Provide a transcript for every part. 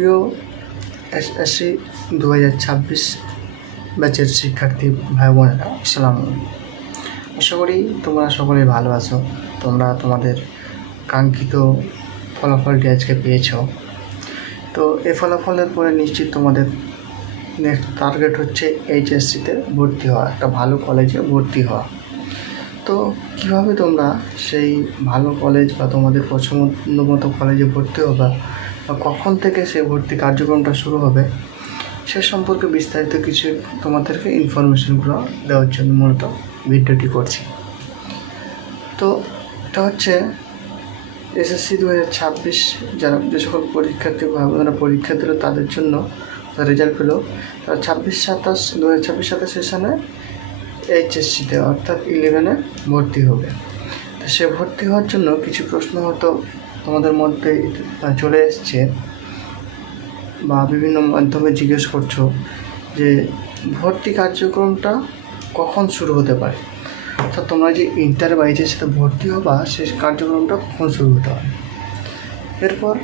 প্রিয় এসএসসি 2026 ব্যাচের শিক্ষার্থী ভাই বোনেরা, আসসালামু আলাইকুম। আশা করি তোমরা সকলে ভালো আছো। তোমরা তোমাদের কাঙ্ক্ষিত ফলাফলটি আজকে পেয়েছ। তো এই ফলাফলের পরে নিশ্চিত তোমাদের নেক্সট টার্গেট হচ্ছে এইচএসসিতে ভর্তি হওয়া, একটা ভালো কলেজে ভর্তি হওয়া। তো কীভাবে তোমরা সেই ভালো কলেজ বা তোমাদের পছন্দ মতো কলেজে ভর্তি হবে বা কখন থেকে সেই ভর্তি কার্যক্রমটা শুরু হবে সে সম্পর্কে বিস্তারিত কিছু তোমাদেরকে ইনফরমেশনগুলো দেওয়ার জন্য মূলত ভিডিওটি করছি। তো এটা হচ্ছে এসএসসি 2026 যারা যে সকল পরীক্ষার্থী ভাবনা পরীক্ষা দিল তাদের জন্য রেজাল্ট পেল, তারা 2026-27 সেশনে এইচএসসিতে অর্থাৎ 11-এ ভর্তি হবে। তো সে ভর্তি হওয়ার জন্য কিছু প্রশ্ন হয়তো তোমাদের মধ্যে চলে এসছে বা বিভিন্ন মাধ্যমে জিজ্ঞেস করছো যে ভর্তি কার্যক্রমটা কখন শুরু হতে পারে, অর্থাৎ তোমরা যে ইন্টার বা এইচএসসিতে ভর্তি হবা সেই কার্যক্রমটা কখন শুরু হতে পারে। এরপর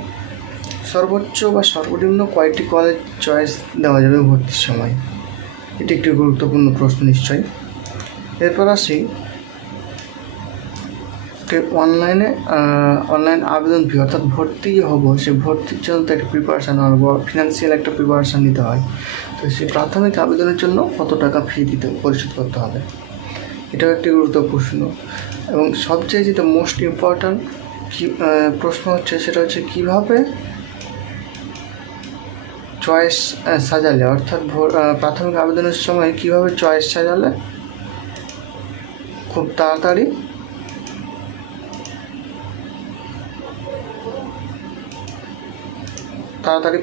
সর্বোচ্চ বা সর্বনিম্ন কয়টি কলেজ চয়েস দেওয়া যাবে ভর্তির সময়, এটি একটি গুরুত্বপূর্ণ প্রশ্ন নিশ্চয়ই। এরপর আসি অনলাইন আবেদন ফি, অর্থাৎ ভর্তি হবো সে ভর্তির জন্য তো একটা প্রিপারেশান হবে, ফিনান্সিয়াল একটা প্রিপারেশান নিতে হয়। তো সেই প্রাথমিক আবেদনের জন্য কত টাকা ফি পরিশোধ করতে হবে, এটাও একটি গুরুত্বপূর্ণ। এবং সবচেয়ে যেটা মোস্ট ইম্পর্ট্যান্ট প্রশ্ন হচ্ছে সেটা হচ্ছে কীভাবে চয়েস সাজালে, অর্থাৎ প্রাথমিক আবেদনের সময় কীভাবে চয়েস সাজালে খুব তাড়াতাড়ি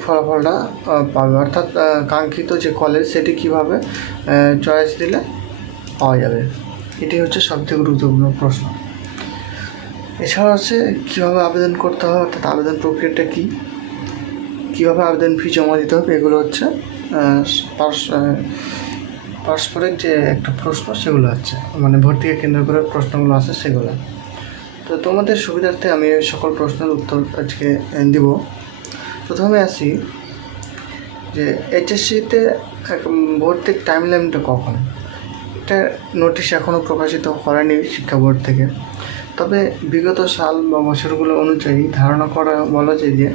ফলাফলটা পাবে, অর্থাৎ কাঙ্ক্ষিত যে কলেজ সেটি কীভাবে চয়েস দিলে পাওয়া যাবে, এটি হচ্ছে সবথেকে গুরুত্বপূর্ণ প্রশ্ন। এছাড়া আছে কীভাবে আবেদন করতে হবে, অর্থাৎ আবেদন প্রক্রিয়াটা কীভাবে আবেদন ফি জমা দিতে হবে, এগুলো হচ্ছে পারস্পরিক যে একটা প্রশ্ন সেগুলো হচ্ছে মানে ভর্তিকে কেন্দ্র করে প্রশ্নগুলো আছে সেগুলো। তো তোমাদের সুবিধার্থে আমি সকল প্রশ্নের উত্তর আজকে দিব। প্রথমে আসি যে এইচএসসিতে ভর্তির টাইম লাইনটা কখন, এটা নোটিশ এখনও প্রকাশিত করেনি শিক্ষা বোর্ড থেকে। তবে বিগত সাল বা বছরগুলো অনুযায়ী ধারণা করা বলা যায় যে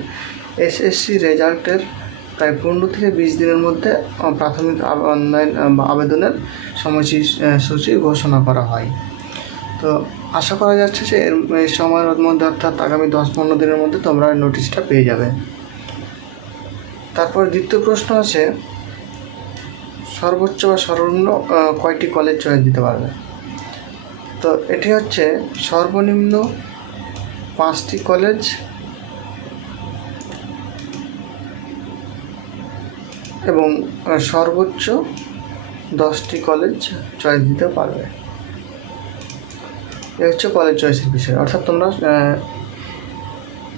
এসএসসি রেজাল্টের প্রায় 15 থেকে 20 দিনের মধ্যে প্রাথমিক অনলাইন আবেদনের সময়সূচি ঘোষণা করা হয়। তো আশা করা যাচ্ছে যে এই সময়ের মধ্যে অর্থাৎ আগামী 10-15 দিনের মধ্যে তোমরা নোটিশটা পেয়ে যাবে। তারপর দ্বিতীয় প্রশ্ন আছে সর্বোচ্চ বা সর্বনিম্ন কয়টি কলেজ চয়েস দিতে পারবে। তো এটি হচ্ছে সর্বনিম্ন 5টি কলেজ এবং সর্বোচ্চ 10টি কলেজ চয়েস দিতে পারবে। এ হচ্ছে কলেজ চয়েসের বিষয়, অর্থাৎ তোমরা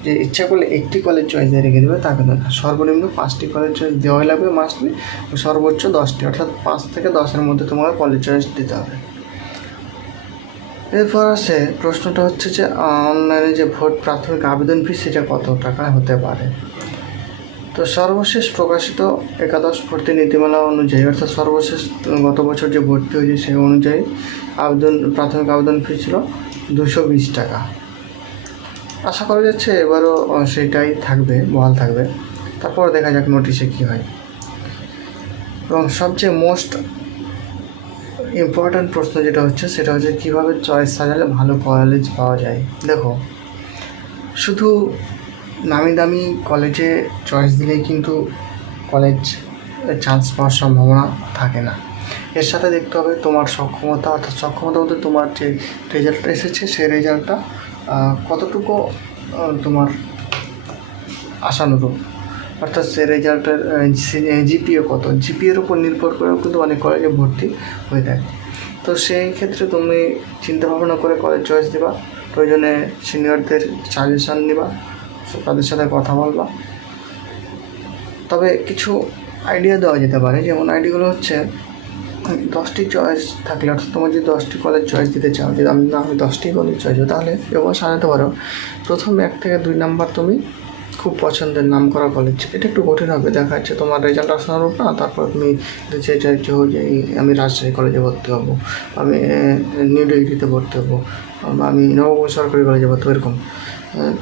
যে ইচ্ছা করলে একটি কলেজ চয়েস দিয়ে রেখে দেবে তা কিন্তু না, সর্বনিম্ন 5টি কলেজ চয়েস দেওয়াই লাগবে মাস্টবি, সর্বোচ্চ 10টি, অর্থাৎ 5 থেকে 10-এর মধ্যে তোমাকে কলেজ চয়েস দিতে হবে। এরপর আছে প্রশ্নটা হচ্ছে যে অনলাইনে যে প্রাথমিক আবেদন ফি সেটা কত টাকা হতে পারে। তো সর্বশেষ প্রকাশিত একাদশ ভর্তি নীতিমালা অনুযায়ী, অর্থাৎ সর্বশেষ গত বছর যে ভর্তি হয়েছে সেই অনুযায়ী প্রাথমিক আবেদন ফি ছিল 220 টাকা। আশা করা যাচ্ছে এবারও সেটাই থাকবে, বহাল থাকবে। তারপর দেখা যাক নোটিশে কী হয়। এবং সবচেয়ে মোস্ট ইম্পর্ট্যান্ট প্রশ্ন যেটা হচ্ছে সেটা হচ্ছে কীভাবে চয়েস সাজালে ভালো কলেজ পাওয়া যায়। দেখো, শুধু নামি দামি কলেজে চয়েস দিলেই কিন্তু কলেজ চান্স পাওয়ার সম্ভাবনা থাকে না। এর সাথে দেখতে হবে তোমার সক্ষমতা, অর্থাৎ সক্ষমতা বলতে তোমার যে রেজাল্টটা এসেছে সেই রেজাল্টটা কতটুকু তোমার আশানুরূপ, অর্থাৎ সে রেজাল্টের জিপিএ কত, জিপিএর উপর নির্ভর করেও কিন্তু অনেক কলেজে ভর্তি হয়ে থাকে। তো সেই ক্ষেত্রে তুমি চিন্তা ভাবনা করে কলেজ চয়েস দিবা, প্রয়োজনে সিনিয়রদের সাজেশান নিবা, তাদের সাথে কথা বলবা। তবে কিছু আইডিয়া দেওয়া যেতে পারে, যেমন আইডিয়াগুলো হচ্ছে 10টি চয়েস থাকলে, অর্থাৎ তোমার যদি 10টি কলেজ চয়েস দিতে চাও, যদি আমি 10টি কলেজ চয়েস তাহলে এবার সাজাতে পারো। প্রথম 1 থেকে 2 নাম্বার তুমি খুব পছন্দের নাম করা কলেজ, এটা একটু কঠিন হবে। দেখা যাচ্ছে তোমার রেজাল্ট আসার না, তারপর তুমি চাইছো যে আমি রাজশাহী কলেজে ভর্তি হবো, আমি নিউ ডিগ্রিতে ভর্তি হবো, বা আমি নবগঞ্জ সরকারি কলেজে ভর্তি হবো, এরকম।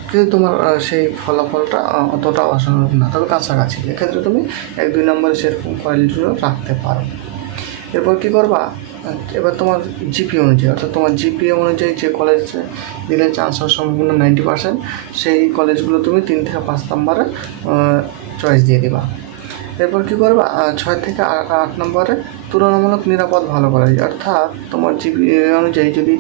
কিন্তু তোমার সেই ফলাফলটা অতটা অসম্ভব না, তবে কাছাকাছি। এক্ষেত্রে তুমি 1-2 নম্বরে সেরকম কলেজগুলো রাখতে পারো। এরপর কী করবা, এবার তোমার জিপি অনুযায়ী, অর্থাৎ তোমার জিপিএ অনুযায়ী যে কলেজে দিলে চান্স হওয়ার সম্ভাবনা 90%, সেই কলেজগুলো তুমি 3 থেকে 5 নম্বরে চয়েস দিয়ে দিবা। এরপর কী করবা, 6 থেকে 8 নম্বরে তুলনামূলক নিরাপদ ভালো কলেজ, অর্থাৎ তোমার জিপিএ অনুযায়ী যদি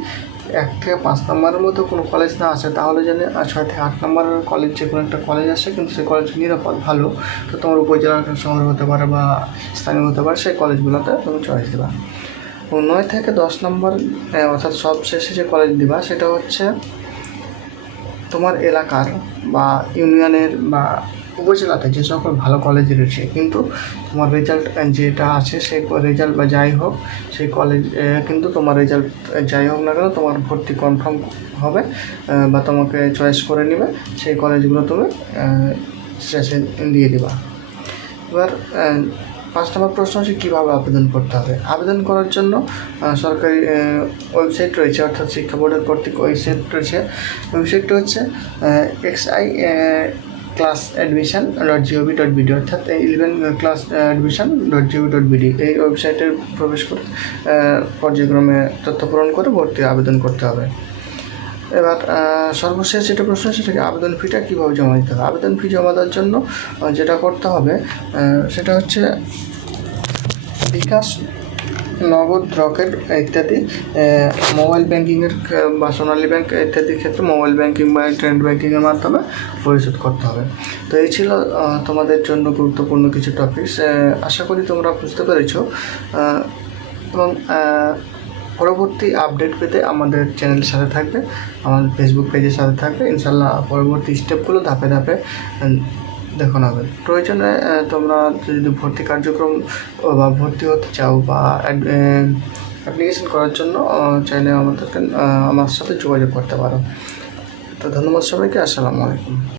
1 থেকে 5 নম্বরের মতো কোনো কলেজ না আসে, তাহলে যেন 6 থেকে 8 নম্বরের কলেজ যে কোনো একটা কলেজ আসে, কিন্তু সেই কলেজ নিরাপদ ভালো, তো তোমার উপজেলার শহর হতে পারে বা স্থানীয় হতে পারে, সেই কলেজগুলোতে তুমি চয়েস দেবা। 9 থেকে 10 নম্বর অর্থাৎ সব শেষে যে কলেজ দিবা, সেটা হচ্ছে তোমার এলাকার বা ইউনিয়নের বা উপজেলাতে যে সকল ভালো কলেজ রয়েছে, কিন্তু তোমার রেজাল্ট যেটা আছে সেই রেজাল্ট বা যাই হোক, সেই কলেজ কিন্তু তোমার রেজাল্ট যাই হোক না কেন, তোমার ভর্তি কনফার্ম হবে বা তোমাকে চয়েস করে নেবে, সেই কলেজগুলো তুমি শেষে দিয়ে দিবা। এবার 5 নম্বর প্রশ্ন হচ্ছে কীভাবে আবেদন করতে হবে। আবেদন করার জন্য সরকারি ওয়েবসাইট রয়েছে, অর্থাৎ শিক্ষা বোর্ডের কর্তৃক ওয়েবসাইট রয়েছে। ওয়েবসাইটটা হচ্ছে xi-class-admission.gov.bd, অর্থাৎ 11 class admission.gov.bd। এই ওয়েবসাইটে প্রবেশ করে পর্যায়ক্রমে তথ্য পূরণ করে ভর্তি আবেদন করতে হবে। এবার সর্বশেষ যেটা প্রশ্ন, সেটাকে আবেদন ফিটা কীভাবে জমা দিতে হবে। আবেদন ফি জমা দেওয়ার জন্য যেটা করতে হবে সেটা হচ্ছে বিকাশ, নগদ, রকেট ইত্যাদি মোবাইল ব্যাঙ্কিংয়ের বা সোনালী ব্যাংক ইত্যাদির ক্ষেত্রে মোবাইল ব্যাঙ্কিং বা ইন্টারনেট ব্যাঙ্কিংয়ের মাধ্যমে পরিশোধ করতে হবে। তো এই ছিল তোমাদের জন্য গুরুত্বপূর্ণ কিছু টপিকস। আশা করি তোমরা বুঝতে পেরেছো, এবং পরবর্তী আপডেট পেতে আমাদের চ্যানেলের সাথে থাকবে, আমাদের ফেসবুক পেজের সাথে থাকবে। ইনশাল্লাহ পরবর্তী স্টেপগুলো ধাপে ধাপে দেখানো হবে। প্রয়োজনে তোমরা যদি ভর্তি কার্যক্রম বা ভর্তি হতে চাও বা অ্যাপ্লিকেশন করার জন্য চাইলে আমার সাথে যোগাযোগ করতে পারো। তো ধন্যবাদ সবাইকে। আসসালামু আলাইকুম।